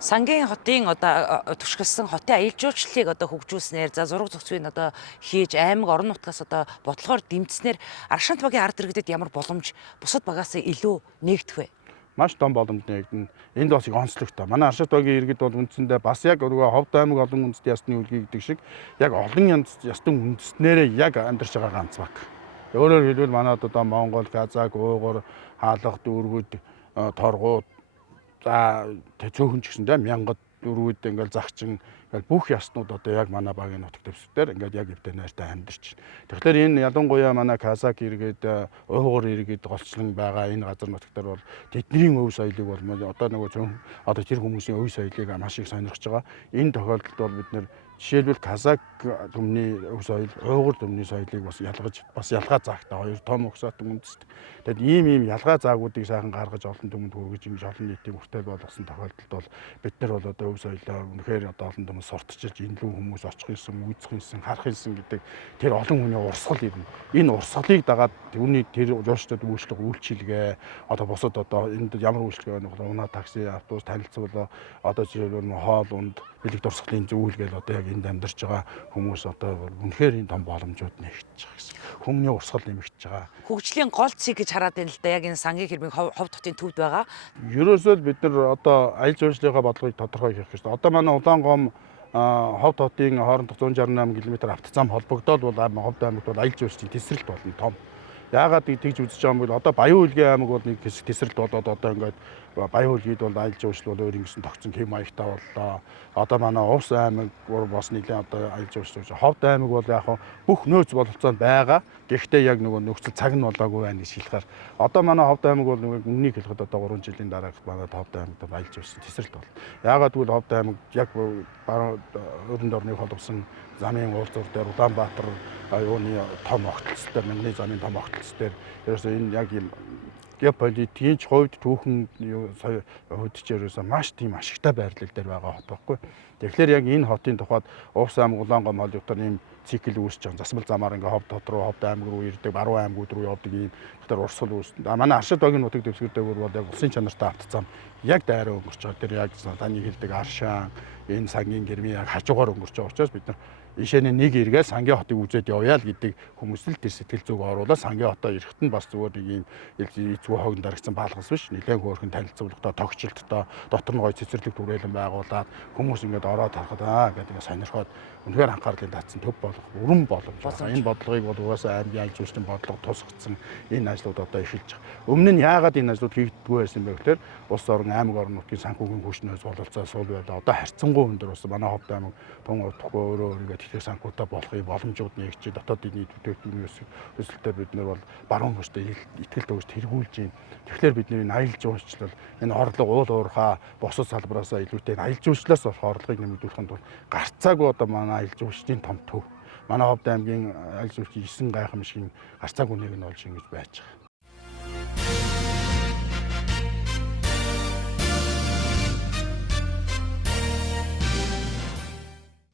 Сангийн хотын одоо туршилсан хотын аялал жуулчлалыг одоо хөгжүүлснээр за зураг зохицыг одоо хийж аймаг орон нутгаас одоо бодлогоор дэмжснээр Аршаант багийн ард иргэдэд ямар боломж бусад багаас илүү нээгдэх вэ? Маш том боломж нэгдэн. Энд бас их онцлогтой. Манай Аршаант багийн иргэд бол үндсэндээ бас яг нөгөө Ховд аймаг олон үндэстэн ясны үлгий гэдэг шиг яг олон ястан үндэстнэрээ яг амьдарч байгаа ганц баг. Өөрөөр хэлбэл манайд одоо Монгол, Казак, Уугур, Хаалга, Дүүргүүд, Торгууд за цөөхөн ч гэсэндээ мянгад дөрвүүд ингээл загчин ингээл бүх яснууд одоо яг манай багийн нутаг дэвсгэр ингээд яг эвдээ найртай амьдарч байна. Тэгэхээр энэ ялангуяа манай Казак иргэд, Уугур иргэд голчлон байгаа энэ газар нутагтар бол тэдний өв соёлыг бол одоо нөгөө цөөн одоо тэр хүмүүсийн өв соёлыг маш их сонирхож байгаа. Энэ тохиолдолд бол бид нэр жишээлбэл Казак түмний өв соёл, Уугур түмний соёлыг бас ялгаж бас ялгаа заагтай хоёр том угсаатан үндэст. Тэгэд ийм ялгаа заагуудыг сайхан гаргаж олон түмэнд хүргэж ингэж олон нийтийн хүртэл болгосон тохиолдолд бол бид нар бол одоо өв соёлоо үнэхээр одоо олон түмэнд сурталчилж энэ лүү хүмүүс очих юмсан, үзэх юмсан, харах юмсан гэдэг тэр олон хүний урсгал ирнэ. Энэ урсгалыг дагаад түүний тэр жуулчдад үйлчлэг үйлчилгээ одоо бусад одоо энд ямар үйлчлэг байна вэ? Унаа такси, автобус танилцуулаа одоо жишээлбэл хоол унд бэлэг дурсгалын зүйл гээл одоо яг энд амьдарч байгаа хүмүүс одоо үнэхээр энэ том боломжууд нэгтэж байгаа гэсэн. Хүмүүний урсгал нэмэгдэж байгаа. Хөгжлийн гол цэг гэж хараад байна л да яг энэ сангийн хэрмэг Ховд хотын төвд байгаа. Ерөөсөө л бид нар одоо аялал жуулчлалын бодлогыг тодорхой хийх гэж байна. Одоо манай Улаангом Ховд хотын хоорондох 168 км автозам холбогдоод бол Ховд аймагт бол аялал жуулчлалын тесрэлт болно том. Яагаад тэгж үзэж байгаа юм бол одоо Баян хөлгийн аймаг бол нэг хэсэг тесрэлт болоод одоо ингээд Баян хөлгийд бол аялал жуулчлал бол өөр ингэсэн тогтсон хэм маягтай боллоо. Одоо манай Увс аймаг бас нэгэн одоо аялал жуулчлал. Ховд аймаг бол яг бүх нөөц бололцоонд байгаа. Гэхдээ яг нөгөө нөхцөл цаг нь болоогүй байна гэж хэлэхээр одоо манай Ховд аймаг бол нөгөө үннийг хэлэхэд одоо 3 жилийн дараа манай Ховд аймагт аялал жуулчлал тесрэлт болно. Яагаад гэвэл Ховд аймаг яг өрөнд орныг холбосон замын уулзуур дээр Улаанбаатар юуны том огтлцтой Мянганы замын том огтлцтой ерөөсөө энэ яг юм геополитикийн хувьд түүхэн хувьд ч ерөөсөө маш тийм ашигтай байрлал дээр байгаа хот байхгүй. Тэгэхээр яг энэ хотын тухайд Увс аймаг Улаангом холбогдоор ийм цикл үүсэж байгаа. Засмал замаар ингээ Ховд хот руу, Ховд аймаг руу ирдэг, Баруун аймагуд руу явдаг ийм тэгэхээр урсгал үүснэ. Манай Аршаант багийн нутаг дэвсгэрдэг бол яг улсын чанартай автозам яг дайраа өнгөрч байгаа. Тэр яг таны хэлдэг Аршаан, энэ сангийн гэрмийн яг хажуугаар өнгөрч байгаа учраас бид нар ишээний нэг эргээ сангийн хотыг үзээд явъя л гэдэг хүмүүс л тэр сэтгэл зүг оруулаад сангийн хотоо ирэхэд нь бас зүгээр нэг юм эзгүй хогн дарагдсан баалгас биш нэлээд хөөрхөн танилцуулгатай тогтчлолттой дотор нь гой цэцэрлэг түрээлэн байгуулад хүмүүс ингээд ороод харахад гэдэг ингээд сонирхоод үнэхээр анхаарлын татсан төв болох өрн боломж. Энэ бодлогыг бол угаасаа аймгийн аялал жуулчлалын бодлого тусгацсан энэ ажлууд одоо эхэлж байгаа. Өмнө нь яагаад энэ ажлууд хийгддэггүй байсан бэ гэхээр улс орон аймаг орон нутгийн санхүүгийн хүчнээс бололцоо суул байлаа. Одоо харьцангуй өндөр бас манай Ховд аймаг тун утгагүй өөрөө тэтгэх санхүүтэй болохын боломжууд нэгж дотоодын нийт бүтээгдэхүүний өсөлтөөр бид нар бол баруун хөштэй ихтгэл төгсд хэрэгүүлж байна. Тэгэхээр бидний энэ аялал жуулчлал энэ орлого уул уурхай босод салбараасаа илүүтэй аялал жуулчлалаас болох орлогыг нэмэгдүүлэхэд бол гарцаагүй одоо манай аялал жуулчлалын том төв. Манай Ховд аймгийн аялал жуулчлалын 9 гайхамшигын гарцаагүй нэг нь болж ингэж байж байгаа.